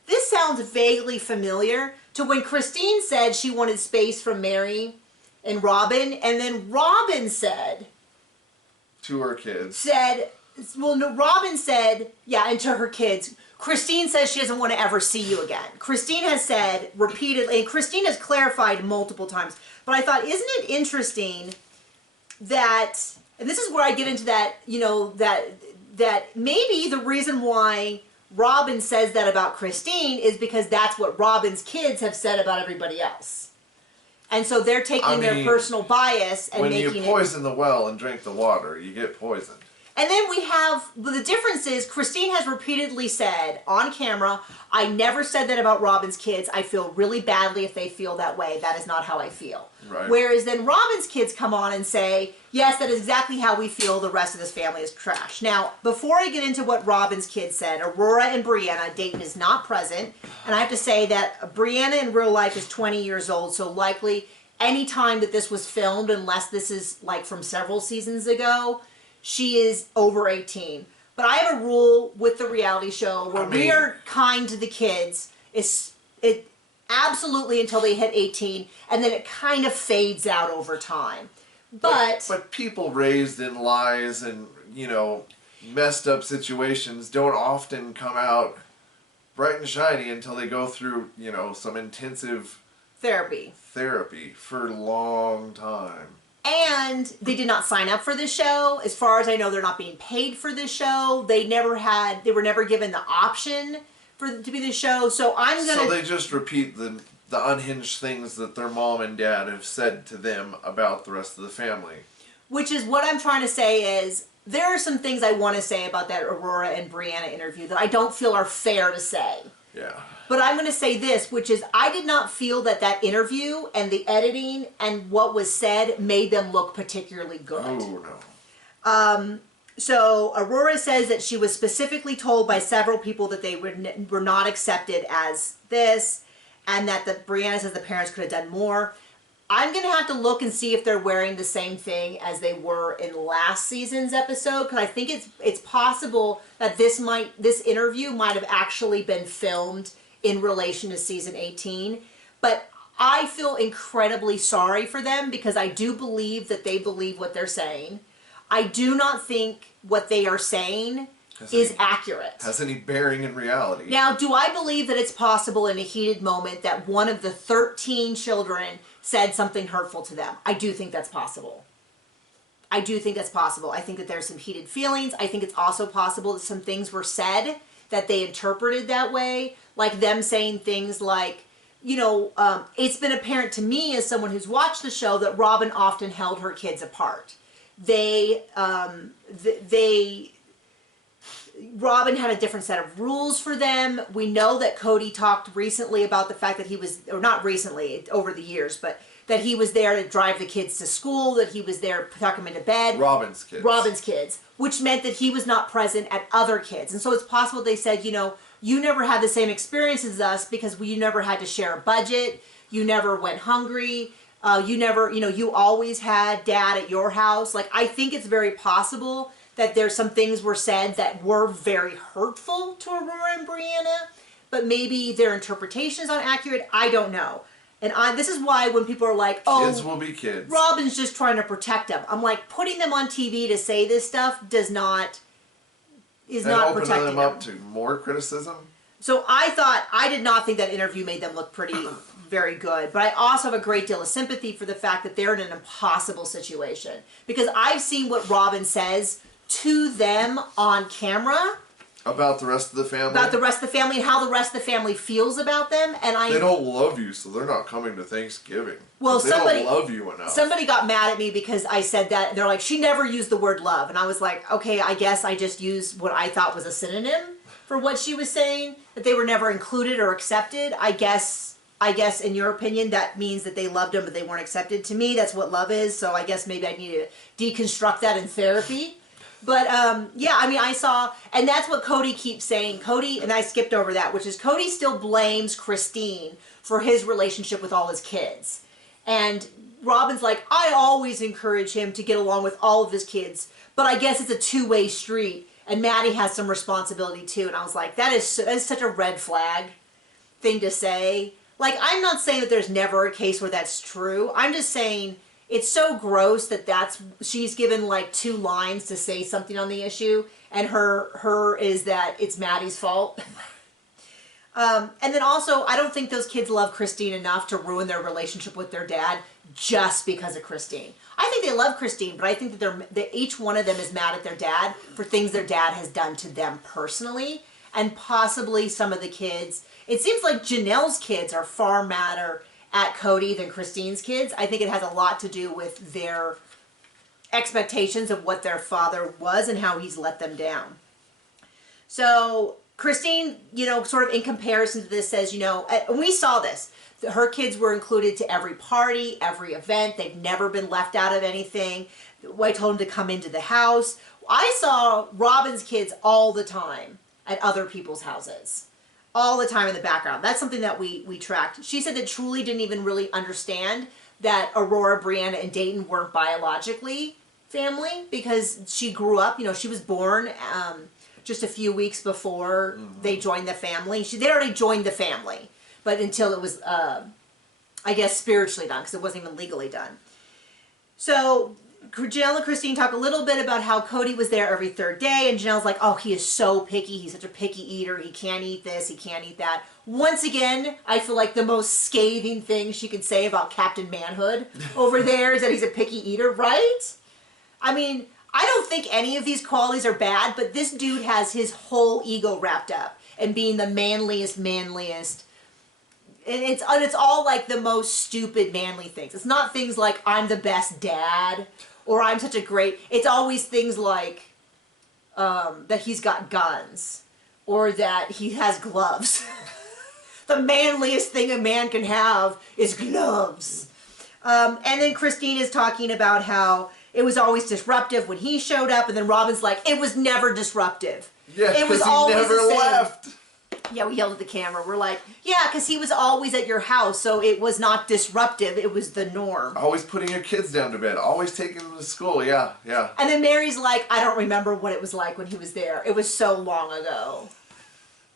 This sounds vaguely familiar to when Christine said she wanted space from Mary and Robin, and then Robin said... to her kids. Robin said, yeah, and to her kids... Christine says she doesn't want to ever see you again. Christine has said repeatedly, and Christine has clarified multiple times, but I thought, isn't it interesting that, and this is where I get into that, that maybe the reason why Robin says that about Christine is because that's what Robin's kids have said about everybody else. And so they're taking their personal bias and making it... When you poison the well and drink the water, you get poisoned. And then we have, the difference is, Christine has repeatedly said on camera, I never said that about Robin's kids. I feel really badly if they feel that way. That is not how I feel. Right. Whereas then Robin's kids come on and say, yes, that is exactly how we feel. The rest of this family is trash. Now, before I get into what Robin's kids said, Aurora and Brianna, Dayton is not present. And I have to say that Brianna in real life is 20 years old. So likely any time that this was filmed, unless this is like from several seasons ago, she is over 18. But I have a rule with the reality show where we are kind to the kids. It absolutely until they hit 18, and then it kind of fades out over time. But people raised in lies and, messed up situations don't often come out bright and shiny until they go through, some intensive therapy for a long time. And they did not sign up for this show. As far as I know, they're not being paid for this show. They were never given the option to be the show. So they just repeat the unhinged things that their mom and dad have said to them about the rest of the family. Which is what I'm trying to say is, there are some things I want to say about that Aurora and Brianna interview that I don't feel are fair to say. Yeah. But I'm going to say this, which is I did not feel that interview and the editing and what was said made them look particularly good. Oh, no. So Aurora says that she was specifically told by several people that they were not accepted as this, and that Brianna says the parents could have done more. I'm going to have to look and see if they're wearing the same thing as they were in last season's episode, because I think it's possible that this interview might have actually been filmed in relation to season 18. But I feel incredibly sorry for them because I do believe that they believe what they're saying. I do not think what they are saying is accurate. Has any bearing in reality. Now, do I believe that it's possible in a heated moment that one of the 13 children said something hurtful to them? I do think that's possible. I do think that's possible. I think that there's some heated feelings. I think it's also possible that some things were said that they interpreted that way, like them saying things like, you know, it's been apparent to me as someone who's watched the show that Robin often held her kids apart. Robin had a different set of rules for them. We know that Kody talked recently about the fact that he was, or not recently, over the years, but that he was there to drive the kids to school, that he was there to tuck them into bed. Robin's kids, which meant that he was not present at other kids. And so it's possible they said, you know, you never had the same experience as us because you never had to share a budget, you never went hungry, you never, you know, you always had dad at your house. Like, I think it's very possible that there's some things were said that were very hurtful to Aurora and Brianna, but maybe their interpretation is inaccurate. I don't know. And this is why when people are like, oh, kids will be kids. Robin's just trying to protect them. I'm like, putting them on TV to say this stuff is not protecting them. Opening them up to more criticism. So I did not think that interview made them look very good. But I also have a great deal of sympathy for the fact that they're in an impossible situation. Because I've seen what Robin says to them on camera. About the rest of the family? About the rest of the family and how the rest of the family feels about them. And they don't love you, so they're not coming to Thanksgiving. Well, they don't love you enough. Somebody got mad at me because I said that. And they're like, she never used the word love. And I was like, okay, I guess I just used what I thought was a synonym for what she was saying. That they were never included or accepted. I guess in your opinion, that means that they loved them, but they weren't accepted. To me, that's what love is. So I guess maybe I need to deconstruct that in therapy. But, yeah, I mean, I saw, and that's what Kody keeps saying. Kody, and I skipped over that, which is Kody still blames Christine for his relationship with all his kids. And Robin's like, I always encourage him to get along with all of his kids, but I guess it's a two-way street, and Maddie has some responsibility too. And I was like, that is such a red flag thing to say. Like, I'm not saying that there's never a case where that's true. I'm just saying it's so gross that she's given like 2 lines to say something on the issue, and her is that it's Maddie's fault. And then also, I don't think those kids love Christine enough to ruin their relationship with their dad just because of Christine. I think they love Christine, but I think that each one of them is mad at their dad for things their dad has done to them personally, and possibly some of the kids. It seems like Janelle's kids are far madder at Kody than Christine's kids. I think it has a lot to do with their expectations of what their father was and how he's let them down. So Christine, you know, sort of in comparison to this says, you know, and we saw this, her kids were included to every party, every event. They've never been left out of anything. I told them to come into the house. I saw Robin's kids all the time at other people's houses. All the time in the background. That's something that we tracked. She said that Truly didn't even really understand that Aurora, Brianna, and Dayton weren't biologically family because she grew up, you know, she was born just a few weeks before they joined the family. They already joined the family, but until it was, I guess, spiritually done, because it wasn't even legally done. So Janelle and Christine talk a little bit about how Kody was there every 3rd day, and Janelle's like, oh, he is so picky. He's such a picky eater. He can't eat this. He can't eat that. Once again, I feel like the most scathing thing she could say about Captain Manhood over there is that he's a picky eater, right? I mean, I don't think any of these qualities are bad, but this dude has his whole ego wrapped up in being the manliest. And it's all like the most stupid manly things. It's not things like, I'm the best dad, or I'm such a great, it's always things like that he's got guns, or that he has gloves. The manliest thing a man can have is gloves. And then Christine is talking about how it was always disruptive when he showed up, and then Robin's like, it was never disruptive. Yeah, it was he always never the same. left. Yeah, we yelled at the camera. We're like, yeah, because he was always at your house, so it was not disruptive. It was the norm. Always putting your kids down to bed. Always taking them to school. Yeah. And then Mary's like, I don't remember what it was like when he was there. It was so long ago.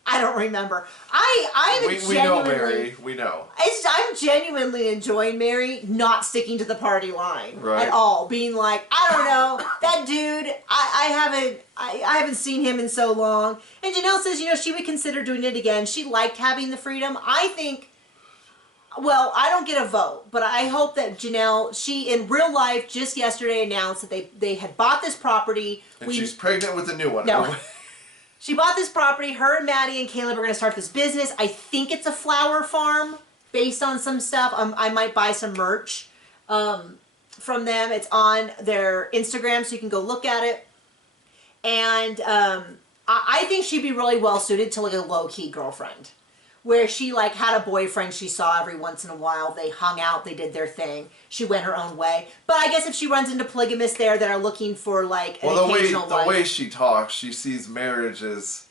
I don't remember. I'm We know Mary. We know. I'm genuinely enjoying Mary not sticking to the party line Right. at all. Being like, I don't know, that dude. I haven't seen him in so long. And Janelle says, she would consider doing it again. She liked having the freedom. I think. Well, I don't get a vote, but I hope that Janelle, she in real life just yesterday announced that they had bought this property. And she's pregnant with a new one. No. She bought this property. Her and Maddie and Caleb are going to start this business. I think it's a flower farm based on some stuff. I might buy some merch from them. It's on their Instagram, so you can go look at it. And I think she'd be really well suited to like a low-key girlfriend, where she like had a boyfriend she saw every once in a while. They hung out, they did their thing. She went her own way. But I guess if she runs into polygamists there that are looking for like an occasional the way she talks, she sees marriage as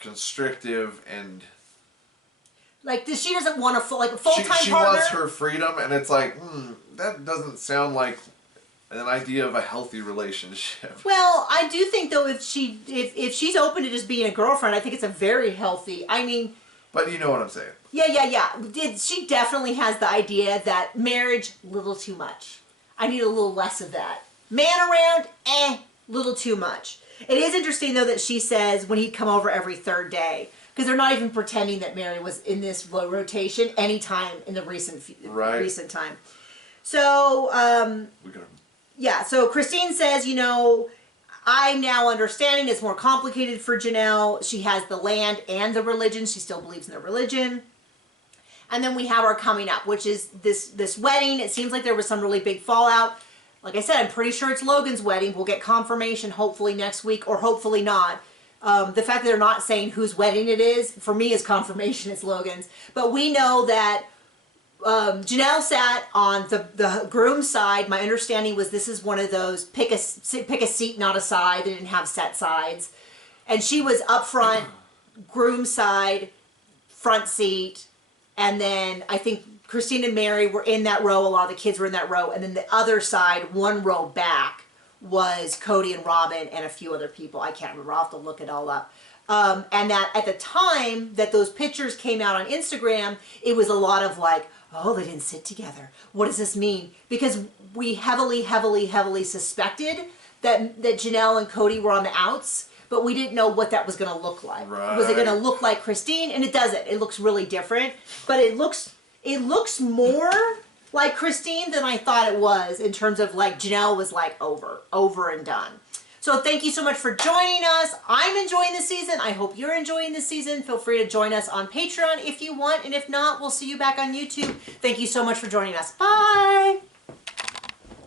constrictive and like she doesn't want a full-time partner. She wants her freedom, and it's like, that doesn't sound like an idea of a healthy relationship. Well, I do think though if she's open to just being a girlfriend, I think it's a very healthy. I mean. But you know what I'm saying. Yeah. She definitely has the idea that marriage, little too much. I need a little less of that. Man around, little too much. It is interesting, though, that she says when he'd come over every third day. Because they're not even pretending that Mary was in this rotation anytime in the recent time. So, so Christine says, I'm now understanding it's more complicated for Janelle. She has the land and the religion. She still believes in the religion. And then we have our coming up, which is this wedding. It seems like there was some really big fallout. Like I said, I'm pretty sure it's Logan's wedding. We'll get confirmation hopefully next week, or hopefully not. The fact that they're not saying whose wedding it is, for me, is confirmation it's Logan's. But we know that Janelle sat on the groom's side. My understanding was this is one of those pick a seat, not a side. They didn't have set sides. And she was up front, groom's side, front seat. And then I think Christine and Mary were in that row. A lot of the kids were in that row. And then the other side, one row back, was Kody and Robin and a few other people. I can't remember. I'll have to look it all up. And that at the time that those pictures came out on Instagram, it was a lot of like, oh, they didn't sit together. What does this mean? Because we heavily suspected that Janelle and Kody were on the outs, but we didn't know what that was going to look like. Right. Was it going to look like Christine? And it doesn't. It looks really different, but it looks more like Christine than I thought it was, in terms of like Janelle was like over and done. So thank you so much for joining us. I'm enjoying this season. I hope you're enjoying this season. Feel free to join us on Patreon if you want. And if not, we'll see you back on YouTube. Thank you so much for joining us. Bye.